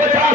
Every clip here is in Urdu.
50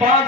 5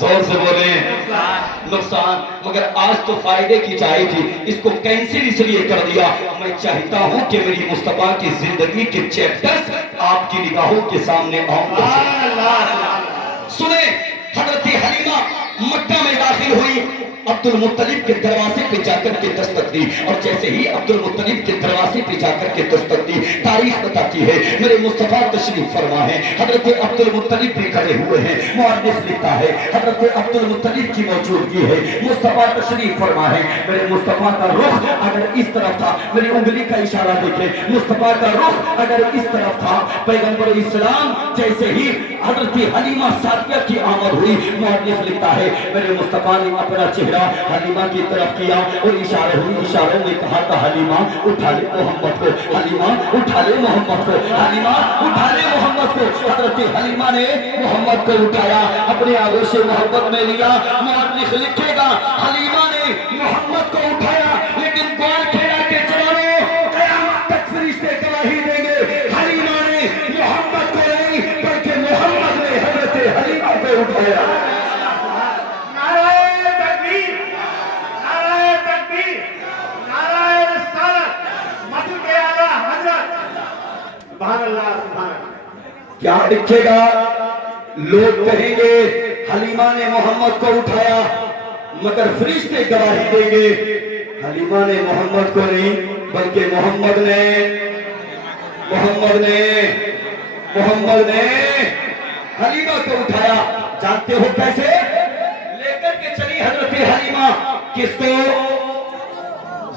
زور سے بولیں نقصان، مگر آج تو فائدے کی چاہی تھی، اس کو کینسل اس لیے کر دیا۔ میں چاہتا ہوں کہ میری مصطفیٰ کی زندگی کے چیپٹرز آپ کی نگاہوں کے سامنے آؤں۔ سنیں، حضرت حلیمہ مکہ میں داخل ہوئی، عبد المطلب کے دروازے پہ جا کر کے دستک دی، اور جیسے ہی عبد المطلب کے دروازے پہ جا کر کے دستک دی، تاریخ بتاتی ہے میرے مصطفیٰ تشریف فرما ہے، حضرت عبد المطلب بھی کھڑے ہوئے ہیں، مؤرخ لکھتا ہے حضرت عبد المطلب کی موجودگی ہے، مصطفیٰ تشریف فرما ہے، میرے مصطفیٰ کا رخ اگر اس طرف تھا، میری انگلی کا اشارہ دیکھیں، مصطفیٰ کا رخ اگر اس طرف تھا، پیغمبر اسلام جیسے ہی حضرت حلیمہ سعدیہ کی آمد ہوئی، مؤرخ لکھتا ہے میرے مصطفیٰ نے اپنا چہرہ حلیمہ کی طرف کیا اور اشاروں میں کہا تھا حلیمہ اٹھا لے محمد کو، حلیمہ اٹھا لے محمد کو، حلیمہ اٹھا لے محمد کو۔ حضرت حلیمہ نے محمد کو اٹھایا، اپنے آغوش محبت میں لیا، مؤرخ لکھے گا حلیمہ نے محمد کو اٹھایا، لیکن گوال کھیڑا کے جوانوں قیامت تک فرشتے گواہی دیں گے، حلیمہ نے محمد کو نہیں بلکہ محمد نے حضرت حلیمہ کو اٹھایا۔ کیا لکھے گا؟ لوگ کہیں گے حلیمہ نے محمد کو اٹھایا، مگر فرشتے گواہی دیں گے حلیمہ نے محمد کو نہیں بلکہ محمد نے حلیمہ کو اٹھایا۔ جانتے ہو کیسے؟ لے کر کے چلی حضرت حلیمہ کس کو؟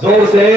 زور سے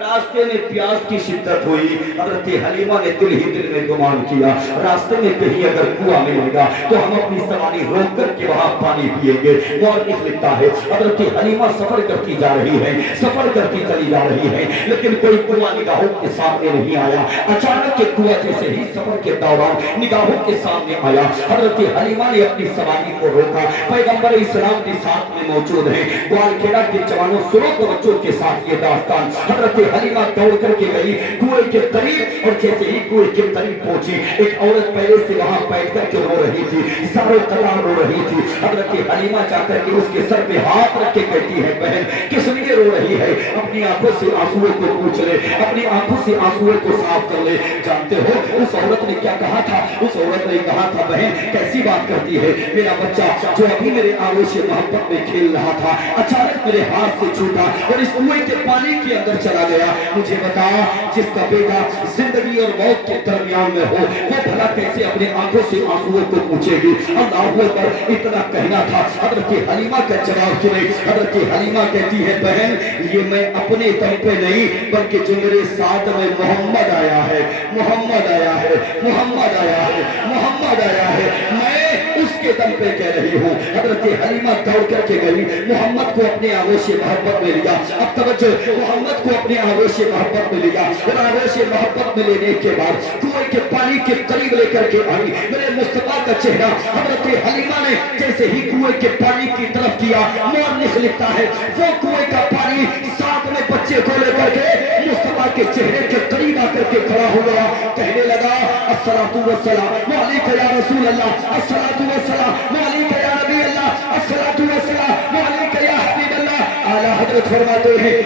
راستے میں پیاس کی شدت ہوئی، حضرت حلیمہ نے دل ہی دل میں گمان کیا راستے میں کہیں اگر کنواں ملے گا تو ہم اپنی سواری روک کر کے وہاں پانی پیئیں گے۔ مؤرخ لکھتا ہے حضرت حلیمہ سفر کرتی جا رہی ہے، سفر کرتی چلی جا رہی ہے، لیکن کوئی کنواں نگاہوں کے سامنے نہیں آیا۔ اچانک ایک کنواں جیسے ہی سفر کے دوران نگاہوں کے سامنے آیا، حضرت حلیمہ نے اپنی سواری کو روکا، پیغمبر اسلام بھی ساتھ میں موجود ہیں۔ گوال کھیڑا کے جوانوں سنو توجہ کے ساتھ یہ داستان۔ حضرت حلیمہ دوڑ کر کے گئی کنویں کے قریب، اور جیسے ہی کنویں کے قریب پہنچی، ایک عورت پہلے سے وہاں بیٹھ کر کے رو رہی تھی، سارے قطار رو رہی تھی۔ حضرت حلیمہ جا کر کے اس کے سر پہ ہاتھ رکھ کے کہتی ہے بہن کس لیے رو رہی ہے؟ اپنی آنکھوں سے آنسوؤں کو پوچھ لے، اپنی آنکھوں سے آنسوؤں کو صاف کر لے۔ جانتے ہو اس عورت نے کیا کہا تھا؟ اس عورت نے کہا تھا بہن کیسی بات کرتی ہے، میرا بچہ جو ابھی میرے آغوش محبت میں کھیل رہا تھا اچانک میرے ہاتھ سے چھوٹا اور اس کنویں کے پانی کے اندر چلا گیا۔ مجھے بتا جس کا بیٹا زندگی اور موت کے درمیان میں ہو وہ بھلا کیسے اپنے آنکھوں سے آنسوؤں کو پوچھے گی؟ اللہ اکبر اتنا کہنا تھا۔ حضرت حلیمہ کا جواب سنے، حضرت حلیمہ کہتی ہے بہن یہ میں اپنے دم پہ نہیں بلکہ جو میرے ساتھ میں محمد آیا ہے، محمد آیا ہے، محمد آیا ہے، محمد آیا ہے، میں اس کے دم پہ کہہ رہی ہوں۔ حضرت حلیمہ دوڑ کر کے گئی، محمد کو اپنے آغوش محبت میں لیا۔ اب توجہ، محمد کو اپنے آغوش محبت میں لیا اور آغوش محبت میں لینے کے بعد کنویں کے پانی کے قریب لے کر کے آئی۔ میرے مصطفیٰ کا چہرہ حضرت حلیمہ نے جیسے ہی کنویں کے پانی کی طرف کیا، مؤرخ لکھتا ہے وہ کنویں کا پانی ساتھ میں بچے کو لے کر کے مصطفیٰ کے چہرے کے قریب آ کر کے کھڑا ہو گیا، کہنے لگا الصلاۃ والسلام علیک یا رسول اللہ، الصلاۃ والسلام علیک یا نبی اللہ، الصلاۃ والسلام علیک یا حبیب اللہ۔ اعلیٰ حضرت فرماتے ہیں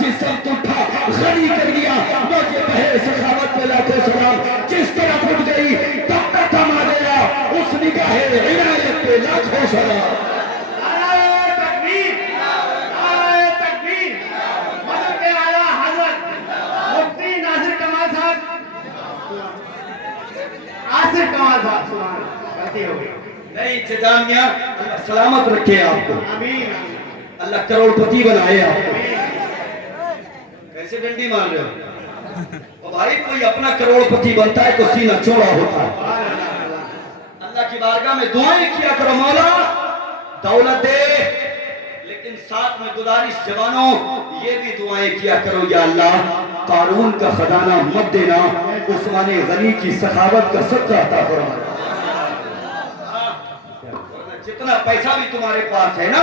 جسم اٹھا غنی کر گیا، مجھے بہر سخاوت میں لاکھوں سلام، جس طرف اٹھ گئی تب تک تھما گیا اس نگاہ عنایت پہ لاکھوں سلام۔ نہیں چچانیاں اللہ سلامت رکھے آپ کو، اللہ کروڑ پتی بنائے آپ کو۔ کیسے ڈنڈی مار رہے ہو؟ اور بھائی کوئی اپنا کروڑ پتی بنتا ہے تو سینہ چوڑا ہوتا ہے۔ اللہ کی بارگاہ میں دعائیں کیا کرو مولا دولت دے، لیکن ساتھ میں گزارش جوانوں یہ بھی دعائیں کیا کرو یا اللہ قارون کا خزانہ مت دینا، عثمان غنی کی سخاوت کا صدقہ عطا فرما۔ جتنا پیسہ بھی تمہارے پاس ہے نا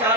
4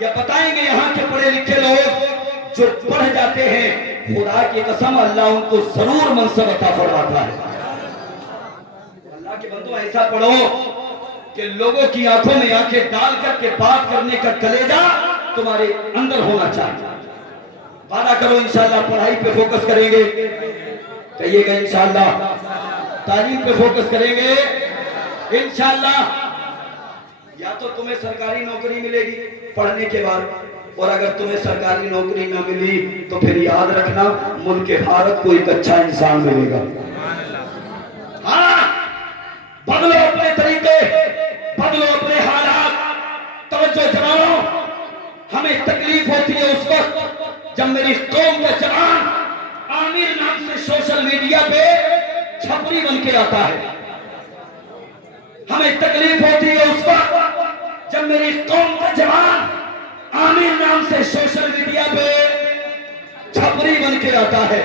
یا بتائیں گے یہاں کے پڑھے لکھے لوگ جو پڑھ جاتے ہیں خدا کی قسم اللہ ان کو ضرور منصب عطا فرماتا ہے. اللہ کے بندوں ایسا پڑھو کہ لوگوں کی آنکھوں میں آنکھیں ڈال کر کے بات کرنے کا کلیجہ تمہارے اندر ہونا چاہیے. وعدہ کرو انشاءاللہ پڑھائی پہ فوکس کریں گے, کہیے گا انشاءاللہ تعلیم پہ فوکس کریں گے انشاءاللہ. یا تو تمہیں سرکاری نوکری ملے گی پڑھنے کے بعد, اور اگر تمہیں سرکاری نوکری نہ ملی تو پھر یاد رکھنا ملک بھارت کو ایک اچھا انسان ملے گا. ہاں بدلو اپنے طریقے, بدلو اپنے حالات. توجہ جوانوں, ہمیں تکلیف ہوتی ہے اس وقت جب میری قوم کا جوان عامر نام سے سوشل میڈیا پہ چھپری بن کے آتا ہے. ہمیں تکلیف ہوتی ہے اس وقت جب میری قوم کا جوان عامر نام سے سوشل میڈیا پہ چھپری بن کے آتا ہے.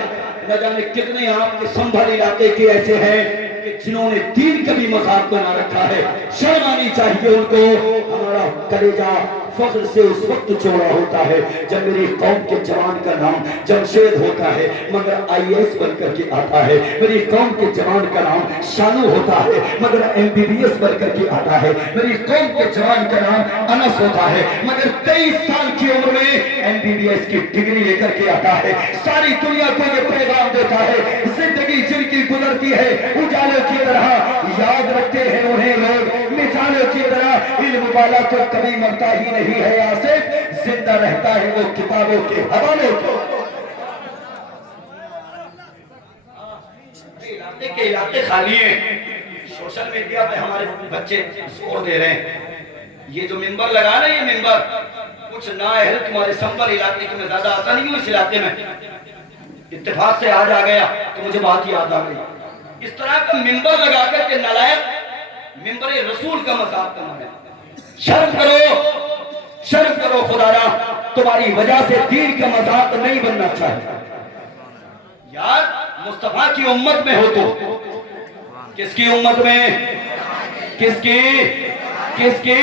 نہ جانے کتنے آپ کے سنبھل علاقے کے ایسے ہیں کہ جنہوں نے دین کا بھی مذاق بنا رکھا ہے. شرم آنی چاہیے ان کو. ہمارا کلیجہ فخر سے اس وقت چوڑا ہوتا ہے جب میری قوم کے جوان کا نام جمشید ہوتا ہے مگر IAS بن کر کے آتا ہے. میری قوم کے جوان کا نام شانو ہوتا ہے مگر MBBS بن کر کے آتا ہے. میری قوم کے جوان کا نام انس ہوتا ہے مگر 23 سال کی عمر میں MBBS کی ڈگری لے کر کے آتا ہے. ساری دنیا کو یہ پیغام دیتا ہے زندگی جن کی گزرتی ہے اجالوں کی طرح یاد رکھتے ہیں انہیں لوگ, مثالوں کی طرح علم والا تو کبھی مرتا ہی نہیں ہے, یہاں سے زندہ رہتا ہے وہ کتابوں کے حوالے کو. علاقے خالی ہیں, سوشل میڈیا پہ ہمارے بچے زور دے رہے ہیں. یہ جو منبر لگا رہے ہیں, یہ منبر کچھ نااہل تمہارے سنبل علاقے کے میں زیادہ آتا نہیں ہوں اس علاقے میں, اتفاق سے آج آ گیا تو مجھے بات یاد آ گئی. اس طرح کا منبر لگا کر کے نالائق منبر رسول کا مذاق کرنا ہے. شرم کرو, شرم کرو خدایا, تمہاری وجہ سے دین کا مذاق نہیں بننا چاہیے. یار مصطفیٰ کی امت میں ہو تو کس کی امت میں, کس کی, کس کی,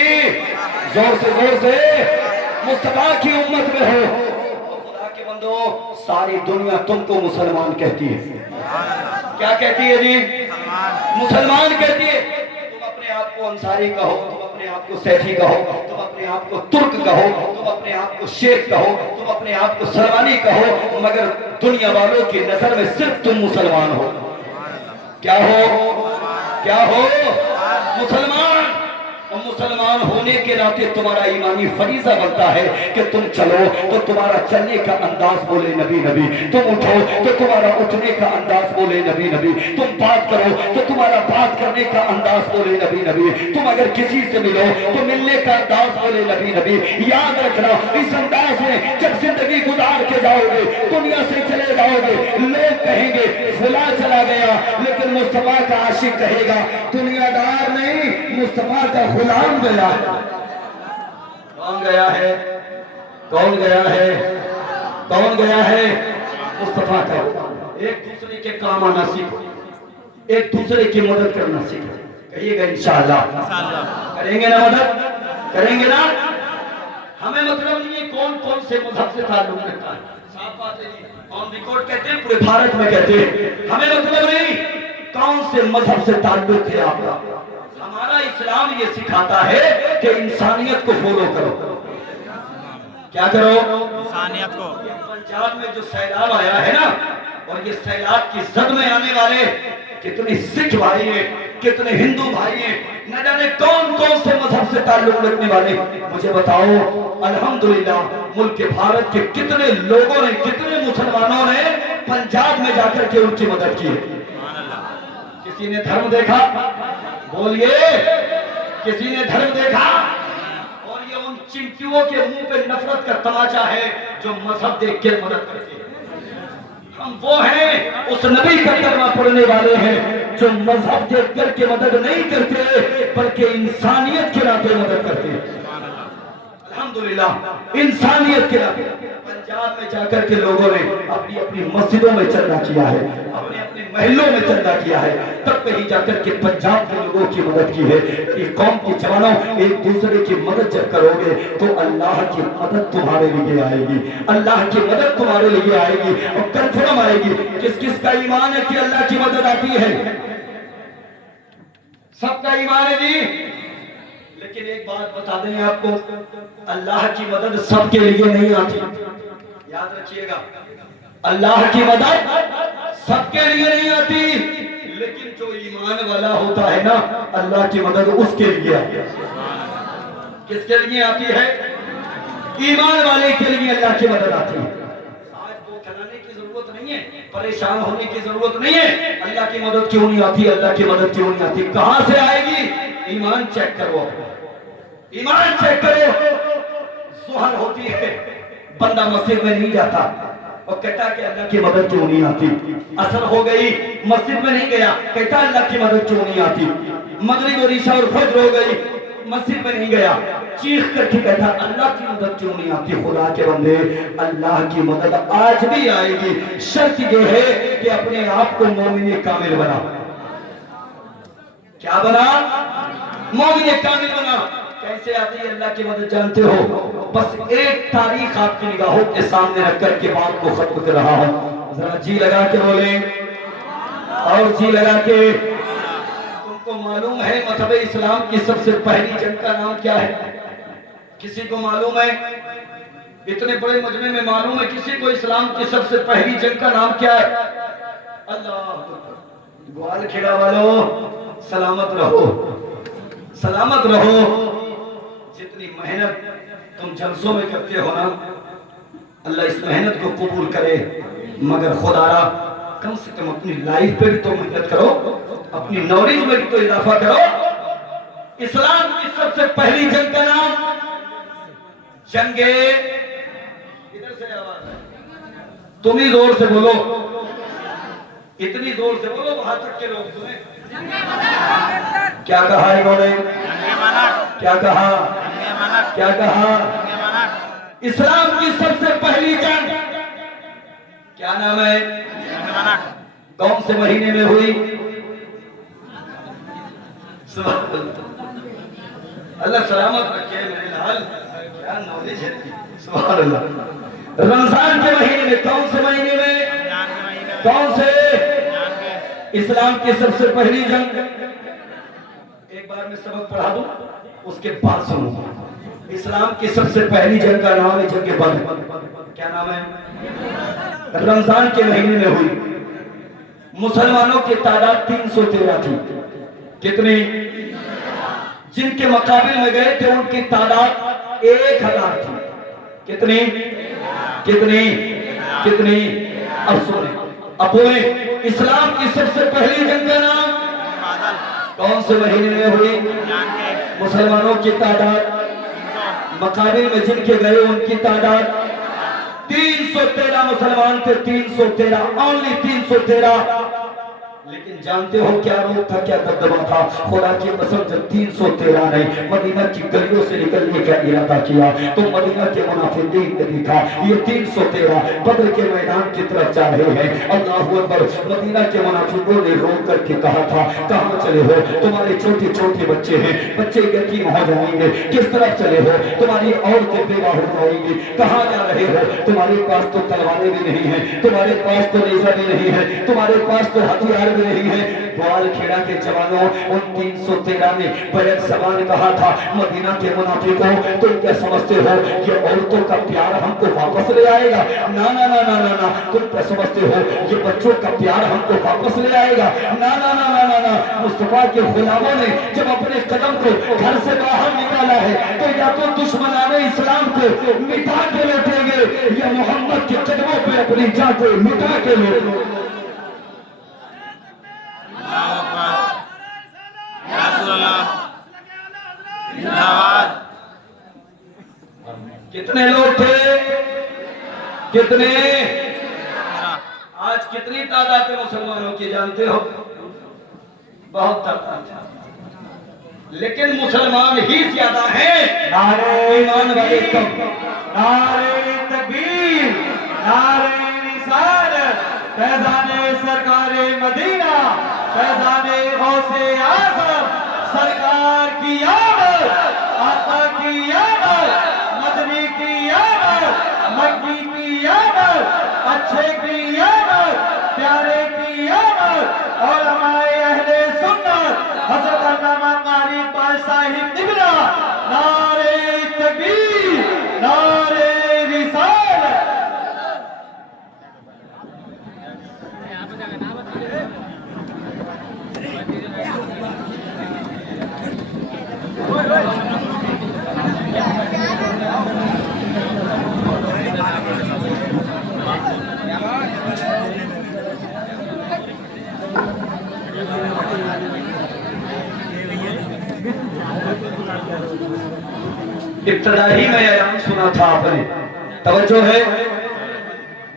زور سے مصطفیٰ کی امت میں ہو. خدا کے بندو ساری دنیا تم کو مسلمان کہتی ہے. کیا کہتی ہے جی؟ مسلمان کہتی ہے. تم اپنے آپ کو انصاری کہو, تم اپنے آپ کو سیفی کہو, تم اپنے آپ کو ترک کہو, تم اپنے آپ کو شیخ کہو, تم اپنے آپ کو سلمانی کہو, مگر دنیا والوں کی نظر میں صرف تم مسلمان ہو. کیا ہو, کیا ہو, مسلمان. اور مسلمان ہونے کے ناطے تمہارا ایمانی فریضہ بنتا ہے کہ تم چلو تو تمہارا چلنے کا انداز بولے نبی نبی, تم اٹھو تو تمہارا اٹھنے کا انداز بولے نبی نبی, تم بات کرو تو تمہارا بات کرنے کا انداز بولے نبی نبی, تم اگر کسی سے ملو تو ملنے کا انداز بولے نبی نبی. یاد رکھنا اس انداز میں جب زندگی گزار کے جاؤ گے, دنیا سے چلے جاؤ گے, لوگ کہیں گے فلاں چلا گیا, لیکن مصطفیٰ کا عاشق کہے گا دنیا دار نہیں مصطفیٰ کا غلام گیا. کون گیا ہے, کون گیا ہے, کون گیا ہے, مصطفیٰ کا. ایک دوسرے کے کام آنا سیکھو, ایک دوسرے کی مدد کرنا سیکھو. کہیے گا انشاءاللہ کریں گے نا, مدد کریں گے نا. ہمیں مطلب نہیں ہے کون کون سے مذہب سے تعلق رکھتا ہے, صاف بات ہے جی, آن ریکارڈ کہتے ہیں پورے بھارت میں کہتے ہیں. ہمیں مطلب نہیں کون سے مذہب سے تعلق ہے آپ کا. ہمارا اسلام یہ سکھاتا ہے کہ انسانیت کو فالو کرو. کیا کرو, انسانیت کو. پنجاب میں جو سیلاب آیا ہے نا, اور یہ سیلاب کی زد میں آنے والے کتنے سکھ بھائی ہیں, کتنے ہندو بھائی ہیں, نہ جانے کون کون سے مذہب سے تعلق رکھنے والے. مجھے بتاؤ الحمدللہ ملک بھارت کے کتنے لوگوں نے, کتنے مسلمانوں نے پنجاب میں جا کر کے ان کی مدد کی ہے. کسی نے دھرم دیکھا, بولیے, کسی نے دھرم دیکھا؟ اور یہ ان چنٹیوں کے منہ پہ نفرت کا تماچا ہے جو مذہب دیکھ کے مدد کرتے ہیں. ہم وہ ہیں اس نبی کا کلمہ پڑھنے والے ہیں جو مذہب دیکھ کر کے مدد نہیں کرتے بلکہ انسانیت کے ناطے مدد کرتے ہیں. الحمدللہ انسانیت کے نام پنجاب میں جا کر کے لوگوں نے اپنی اپنی مسجدوں میں چندہ کیا ہے، اپنے اپنے محلوں میں چندہ کیا ہے، تب کہیں جا کر کے پنجاب کے لوگوں کی مدد کی ہے۔ ایک قوم کے جوانوں ایک دوسرے کی مدد جب کرو گے تو اللہ کی مدد تمہارے لیے آئے گی، اللہ کی مدد تمہارے لیے آئے گی اور کنفرم آئے گی۔ کس کس کا ایمان ہے کہ اللہ کی مدد آتی ہے؟ سب کا ایمان ہے جی، لیکن ایک بات بتا دیں آپ کو، اللہ کی مدد سب کے لیے نہیں آتی، یاد رکھیے گا، اللہ کی مدد سب کے لیے نہیں آتی، لیکن جو ایمان والا ہوتا ہے نا اللہ کی مدد اس کے لیے آتی ہے۔ کس کے لیے آتی ہے؟ ایمان والے کے لیے اللہ کی مدد آتی ہے۔ آج وہ کھلانے کی ضرورت نہیں ہے، پریشان ہونے کی ضرورت نہیں ہے، اللہ کی مدد کیوں نہیں آتی، اللہ کی مدد کیوں نہیں آتی، کہاں سے آئے گی؟ ایمان چیک کرو، ایمان چیک کرو۔ ظہر ہوتی ہے بندہ مسجد میں نہیں جاتا اور کہتا کہ اللہ کی مدد کیوں نہیں آتی، عصر ہو گئی مسجد میں نہیں گیا، کہتا اللہ کی مدد کیوں نہیں آتی، مغرب اور عشاء اور فجر ہو گئی مسجد میں نہیں گیا، چیخ کر کے کہتا اللہ کی مدد کیوں نہیں آتی۔ خدا کے بندے اللہ کی مدد آج بھی آئے گی، شرط یہ ہے کہ اپنے آپ کو مومن کامل بنا۔ کیا بنا؟ مومن کامل بنا۔ کیسے آتی ہے اللہ کی مدد جانتے ہو؟ بس ایک تاریخ آپ کی نگاہوں کے سامنے رکھ کر کے بات کو ختم کر رہا ہوں، ذرا جی لگا کے بولیں اور جی لگا کے۔ تم کو معلوم ہے مذہب اسلام کی سب سے پہلی جنگ کا نام کیا ہے؟ کسی کو معلوم ہے؟ اتنے بڑے مجمع میں معلوم ہے کسی کو اسلام کی سب سے پہلی جنگ کا نام کیا ہے؟ اللہ گوال کھیڑا والوں سلامت رہو، سلامت رہو۔ جتنی محنت تم جلسوں میں کرتے ہو نا اللہ اس محنت کو قبول کرے، مگر خدا را کم سے کم اپنی لائف پہ بھی تو محنت کرو، اپنی نالج میں بھی تو اضافہ کرو۔ اسلام کی سب سے پہلی جنگ کا نام جنگ، ادھر سے آواز ہے، تم ہی زور سے بولو، اتنی زور سے بولو وہاں تک کے لوگ سنیں۔ کیا کہا انہوں نے؟ کیا کہا؟ کیا کہا؟ اسلام کی سب سے پہلی جنگ کیا نام ہے؟ کون سے مہینے میں ہوئی؟ اللہ سلامت رکھے میرے لال، کیا نالج ہے، سبحان اللہ۔ رمضان کے مہینے میں، کون سے مہینے میں؟ کون سے؟ اسلام کی سب سے پہلی جنگ، ایک بار میں سبق پڑھا دوں اس کے بعد سنو۔ اسلام کی سب سے پہلی جنگ کا نام ہے جنگ بدر۔ کیا نام ہے؟ رمضان کے مہینے میں ہوئی، مسلمانوں کی تعداد 313 تھی۔ کتنی؟ جن کے مقابل میں گئے تھے ان کی تعداد 1000 تھی۔ کتنی؟ کتنی؟ کتنی؟ اب سنیں، اب بولیں اسلام کی سب سے پہلی جنگ کا نام کون سے مہینے میں ہوئی؟ مسلمانوں کی تعداد مقابل میں جن کے گئے ان کی تعداد 313 مسلمان تھے، 313، اونلی 313۔ لیکن جانتے ہو کیا روک تھا، کیا دبدبہ تھا؟ خدا کی قسم جب 313 نے مدینہ کی گلیوں سے نکلنے کا ارادہ کیا تو مدینہ کے منافقین نے دیکھا یہ 313 بدر کے میدان کی طرف جا رہے ہیں۔ اللہ اکبر۔ مدینہ کے منافقوں نے رو کر کے کہا تھا کہاں چلے ہو؟ تمہارے چھوٹے چھوٹے بچے ہیں، بچے یتیم ہو جائیں گے، کس طرف چلے ہو؟ تمہاری عورتیں بیوہ ہو جائیں گی، کہاں جا رہے ہو؟ تمہارے پاس تو تلواریں بھی نہیں ہیں، تمہارے پاس تو نیزہ بھی نہیں ہے، تمہارے پاس تو ہتھیار بھی نہیں ہے۔ گوال کھیڑا کے جوانوں ان 313 نے بیک زبان کہا تھا مدینہ کے منافقوں تم کیا سمجھتے ہو یہ عورتوں کا پیار ہم کو واپس لے آئے گا؟ نا نا نا نا نا نا۔ تم کیا سمجھتے ہو یہ بچوں کا پیار ہم کو واپس لے آئے گا؟ نا نا نا نا نا نا۔ مصطفیٰ کے غلاموں نے جب اپنے قدم کو گھر سے باہر نکالا ہے تو یا تو دشمنان اسلام کو مٹا کے لوٹیں گے یا محمد کے قدموں پہ اپنی جان کو مٹا کے لوٹیں گے۔ کتنے لوگ تھے؟ کتنے؟ آج کتنی تعداد ہے مسلمانوں کی جانتے ہو؟ بہت تعداد ہے، لیکن مسلمان ہی زیادہ ہیں، نعرہ ایمان والے کم۔ نعرہ تکبیر، نعرہ رسالت، فیضان سرکار مدینہ، فیضان غوث اعظم، سرکار کی آمد، آقا کی آمد، مدنی کی آمد، مکی کی آمد، اچھے کی آمد، پیارے کی آمد، علماء اہل سنت، حضرت علامہ قاری پاش صاحب قبلہ، نعرہ تکبیر، نعرہ رسالت۔ ابتدا ہی میں اعلان سنا تھا آپ نے، توجہ ہے،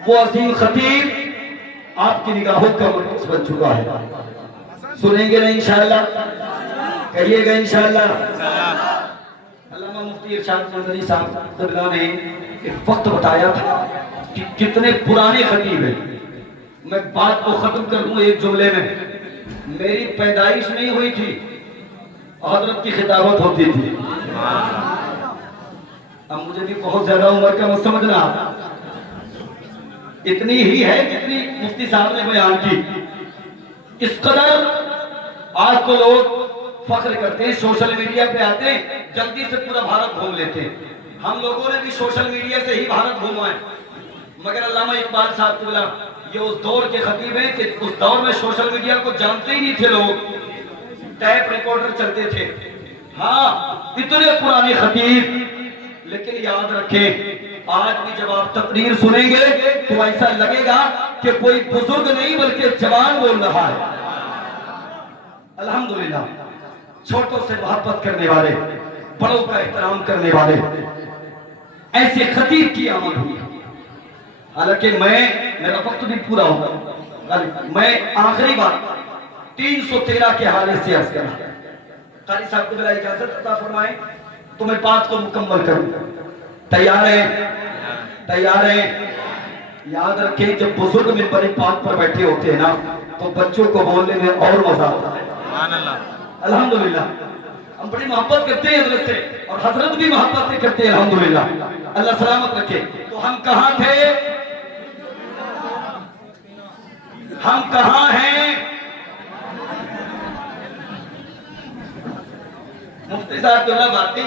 وہ عظیم خطیب آپ کی نگاہوں کا مرکز بن چکا ہے، سنیں گے نا انشاءاللہ، کہیے گا انشاءاللہ۔ علامہ مفتی ارشاد مدنی صاحب قبلہ نے ایک وقت بتایا تھا کہ کتنے پرانے خطیب ہیں۔ میں بات کو ختم کر دوں ایک جملے میں، میری پیدائش نہیں ہوئی تھی، حضرت کی خطابت ہوتی تھی۔ اب مجھے بھی بہت زیادہ عمر کا مت سمجھنا، اتنی ہی ہے جتنی مفتی صاحب نے بیان کی۔ اس قدر آج تو لوگ فخر کرتے ہیں، سوشل میڈیا پہ آتے ہیں، جلدی سے پورا بھارت گھوم لیتے ہیں۔ ہم لوگوں نے بھی سوشل میڈیا سے ہی بھارت گھوما ہے، مگر علامہ اقبال صاحب قبلہ یہ اس دور کے خطیب ہیں کہ اس دور میں سوشل میڈیا کو جانتے ہی نہیں تھے لوگ، ٹیپ ریکارڈر چلتے تھے۔ ہاں اتنے پرانے خطیب، لیکن یاد رکھیں آج بھی جب آپ تقریر سنیں گے تو ایسا لگے گا کہ کوئی بزرگ نہیں بلکہ جوان بول رہا ہے۔ الحمدللہ چھوٹوں سے محبت کرنے والے، بڑوں کا احترام کرنے والے ایسے خطیب کی آمد ہوئی۔ حالانکہ میرا وقت بھی پورا ہوگا، میں آخری بار 313 کے حوالے سے عرض کرنا، قاری صاحب کو میرا اجازت عطا فرمائیں تو میں بات کو مکمل کروں۔ تیار ہیں؟ تیار ہیں؟ یاد رکھیں جب بزرگ منبر پاک پر بیٹھے ہوتے ہیں نا تو بچوں کو بولنے میں اور مزہ آتا ہے۔ الحمدللہ ہم بڑی محبت کرتے ہیں حضرت سے، اور حضرت بھی محبت کرتے ہیں الحمدللہ، اللہ سلامت رکھے۔ تو ہم کہاں تھے؟ ہم کہاں ہیں؟ مفتی صاحب اللہ باقی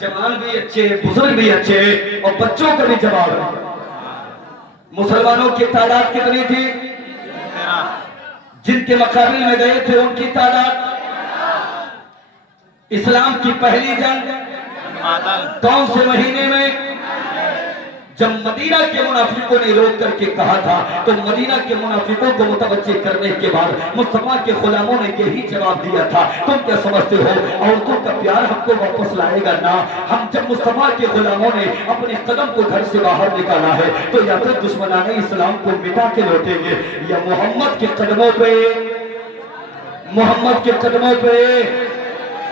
جوان بھی اچھے، بزرگ بھی اچھے، اور بچوں کا بھی جواب ہے۔ مسلمانوں کی تعداد کتنی تھی؟ جن کے مقابل میں گئے تھے ان کی تعداد؟ اسلام کی پہلی جنگ کون سے مہینے میں؟ جب مدینہ کے منافقوں نے روک کر کے کہا تھا تو مدینہ کے منافقوں کو متوجہ کرنے کے بعد مصطفیٰ کے غلاموں نے یہی جواب دیا تھا، تم کیا سمجھتے ہو عورتوں کا پیار ہم کو واپس لائے گا؟ نہ، ہم جب مصطفیٰ کے غلاموں نے اپنے قدم کو گھر سے باہر نکالا ہے تو یا تو دشمنان اسلام کو مٹا کے لوٹیں گے یا محمد کے قدموں پہ، محمد کے قدموں پہ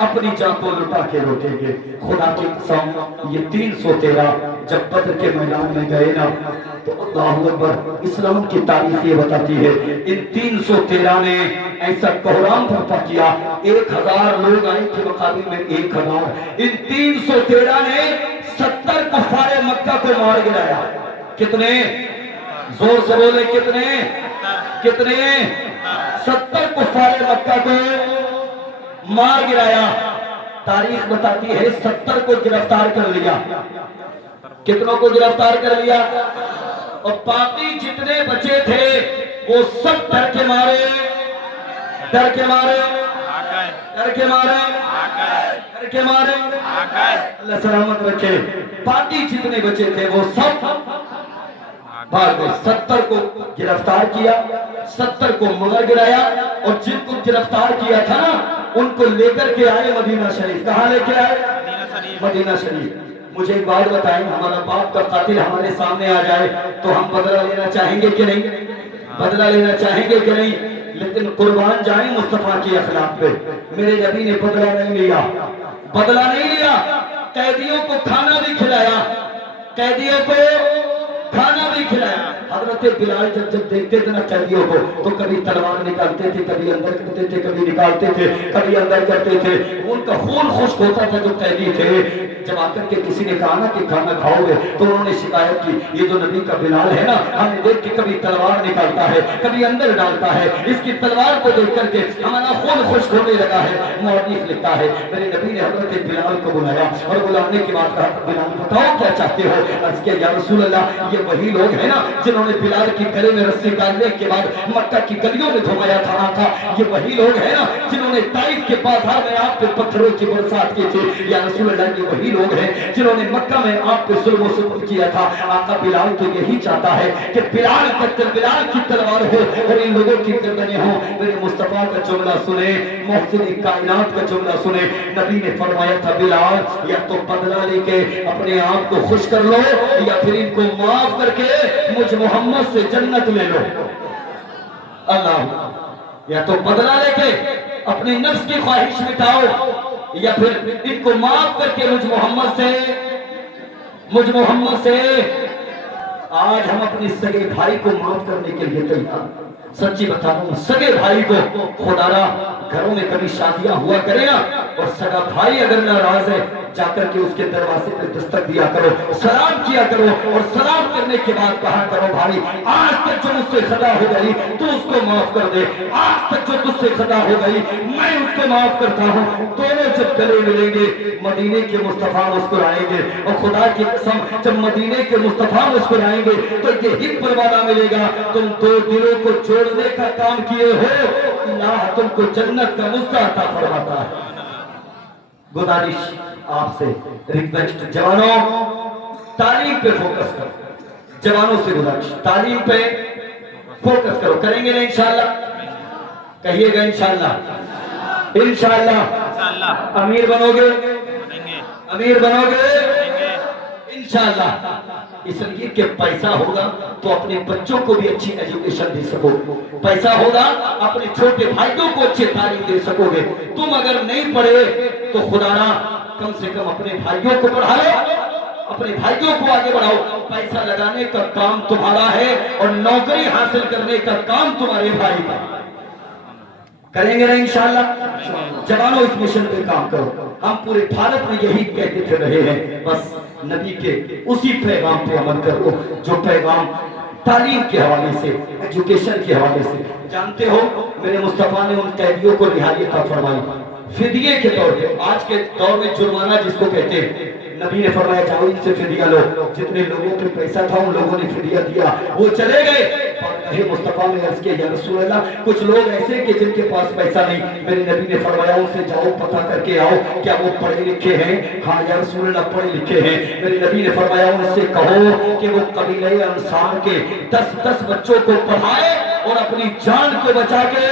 اپنی جان کو لٹا کے لوٹیں گے۔ خدا کی قسم یہ 313 جب بدر کے میدان میں گئے نا تو اللہ اکبر، اسلام کی تاریخ یہ بتاتی ہے ان 313 نے ایسا کوہرام برپا کیا، 1000 لوگ آئے کے مقابل میں 1000، ان 313 نے 70 کفار مکہ کو مار گرایا۔ کتنے؟ زور سے بولے کتنے؟ کتنے؟ 70 کفار مکہ کو مار گرایا۔ تاریخ بتاتی ہے 70 کو گرفتار کر لیا۔ کتنوں کو گرفتار کر لیا؟ اور باقی جتنے بچے تھے وہ سب ڈر کے مارے، ڈر کے مارے، ڈر کے مارے، ڈر کے مارے، اللہ سلامت رکھے۔ باقی جتنے بچے تھے وہ سب بھاگ گئے۔ 70 کو گرفتار کیا، 70 کو مگر گرایا، اور جن کو گرفتار کیا تھا نا ان کو لے کر کے آئے مدینہ شریف۔ کہاں لے کے آئے؟ مدینہ شریف۔ مجھے ایک بات بتائیں، ہمارا باپ کا قاتل ہمارے سامنے آ جائے تو ہم بدلہ لینا چاہیں گے کہ نہیں؟ بدلہ لینا چاہیں گے کہ نہیں؟ لیکن قربان جائیں مصطفیٰ کے اخلاق پہ، میرے نبی نے بدلہ نہیں لیا، بدلہ نہیں لیا، قیدیوں کو کھانا بھی کھلایا، قیدیوں کو کھانا بھی کھلایا۔ حضرت بلال جب دیکھتے تھے نا قیدیوں کو تو کبھی تلوار نکالتے تھے، کبھی اندر کرتے تھے، کبھی نکالتے تھے، کبھی اندر کرتے تھے، ان کا خون خشک ہوتا تھا جو قیدی تھے۔ جب آ کر کے کسی نے کہا نا کہ کھانا کھاؤ گے تو انہوں نے شکایت کی یہ جو نبی کا بلال ہے نا ہمیں دیکھ کے کبھی تلوار نکالتا ہے، کبھی اندر ڈالتا ہے، اس کی تلوار کو دیکھ کر کے ہمارا خون خشک ہونے لگا ہے۔ مورخ لکھتا ہے میرے نبی نے حضرت بلال کو بلایا اور بلانے کے بعد کہا بلال بتاؤ کیا چاہتے ہو؟ عرض کیا یا رسول اللہ یہ وہی لوگ ہیں نا جنہوں نے بلال کی گلے میں رسی ڈالنے کے بعد مکہ کی گلیوں میں گھمایا تھا، یہ وہی لوگ ہیں نا جنہوں نے طائف کے بازار میں آپ پہ پتھروں کی برسات کی تھی، یا رسول اللہ یہ وہی لوگ ہیں جنہوں نے مکہ میں آپ پہ ظلم و ستم کیا تھا۔ آقا بلال تو یہی چاہتا ہے کہ بلال کی تلوار ہو اور ان لوگوں کی گردنیں ہوں۔ میرے مصطفیٰ کا جملہ سنے، محسن کائنات کا جملہ سنے، نبی نے فرمایا تھا بلال یا تو بدلہ لے کے اپنے آپ کو خوش کر لو یا پھر ان کو معاف کر کے مجھ محمد سے جنت لے لو۔ اللہ، یا تو بدلہ لے کے اپنے نفس کی خواہش مٹاؤ یا پھر ان کو معاف کر کے مجھ محمد سے۔ آج ہم اپنے سگے بھائی کو معاف کرنے کے لیے تیار، سچی بتا رہا ہوں، سگے بھائی کو خدا را گھروں میں کبھی شادیاں ہوا کرے نا اور سگا بھائی اگر ناراض ہے جا کر کے اس کے دروازے پہ دستک دیا کرو، سلام کیا کرو اور سلام کرنے کے بعد کہا کرو بھائی آج تک جو مجھ سے خطا ہو گئی تو اس کو معاف کر دے، آج تک جو مجھ سے خطا ہو گئی میں اس کو معاف کرتا ہوں۔ دونوں جب گلے ملیں گے مدینے کے مصطفیٰ مسکرائیں گے اور خدا کی قسم جب مدینے کے مصطفیٰ مسکرائیں گے تو یہی پروانہ ملے گا تم دو دلوں کو جوڑنے کا کام کیے ہو، اللہ تم کو جنت کا مزہ عطا فرماتا ہے۔ گزارش آپ سے، ریکویسٹ، جوانوں تعلیم پہ فوکس کرو، جوانوں سے گزارش تعلیم پہ فوکس کرو، کریں گے نا انشاءاللہ؟ کہیے گا انشاءاللہ؟ انشاءاللہ امیر بنو گے؟ امیر بنو گے انشاءاللہ، اس لیے کہ پیسہ ہوگا تو اپنے بچوں کو بھی اچھی ایجوکیشن دے سکو گے، پیسہ ہوگا اپنے چھوٹے بھائیوں کو اچھی تعلیم دے سکو گے۔ تم اگر نہیں پڑھے تو خدا را کم سے کم اپنے بھائیوں کو پڑھاؤ، اپنے بھائیوں کو آگے بڑھاؤ۔ پیسہ لگانے کا کام تمہارا ہے اور نوکری حاصل کرنے کا کام تمہارے بھائی کا، کریں گے نا انشاءاللہ؟ جوانوں اس مشن پہ کام کرو، ہم پورے بھارت میں یہی کہتے پھر رہے ہیں، بس نبی کے اسی پیغام پہ عمل کرو جو پیغام تعلیم کے حوالے سے، ایجوکیشن کے حوالے سے۔ جانتے ہو میرے مصطفیٰ نے ان قیدیوں کو رہائی عطا فرمائی فدیے کے طور پہ، آج کے دور میں جرمانہ جس کو کہتے ہیں، نبی نے فرمایا جاؤ ان سے فدیہ لو، جتنے لوگوں پہ پیسہ تھا ان لوگوں نے فدیہ دیا، وہ چلے گئے اور مصطفیٰ نے عرض کیا یا رسول اللہ کچھ لوگ ایسے کہ جن کے پاس پیسہ نہیں، میرے نبی نے فرمایا ان سے جاؤ پتہ کر کے آؤ کیا وہ پڑھے لکھے ہیں؟ ہاں یا رسول اللہ پڑھے لکھے ہیں۔ میرے نبی نے فرمایا ان سے کہو کہ وہ قبیلہ انصار کے 10 بچوں کو پڑھائے اور اپنی جان کو بچا کے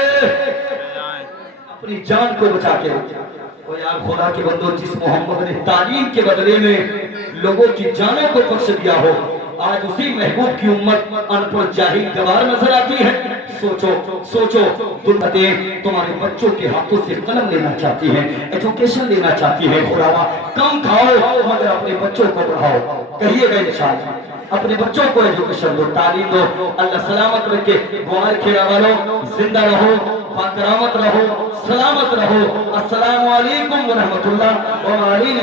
وہ یار خدا کے بندو، جس محمد نے تعلیم کے بدلے میں لوگوں کی جانوں کو بخش دیا ہو، آج اسی محبوب کی امت ان پڑھ جاہل گوار نظر آتی ہے۔ سوچو دنیا تمہارے بچوں کے ہاتھوں سے قلم لینا چاہتی ہیں، ایجوکیشن لینا چاہتی ہے، خداوا کم کھاؤ مگر اپنے بچوں کو پڑھاؤ، کہیے گا انشاءاللہ اپنے بچوں کو ایجوکیشن دو، تعلیم دو۔ اللہ سلامت رکھے، گوار کھیڑا والوں زندہ رہو، باکرامت رہو، سلامت رہو۔ السلام علیکم ورحمۃ اللہ وبرکاتہ۔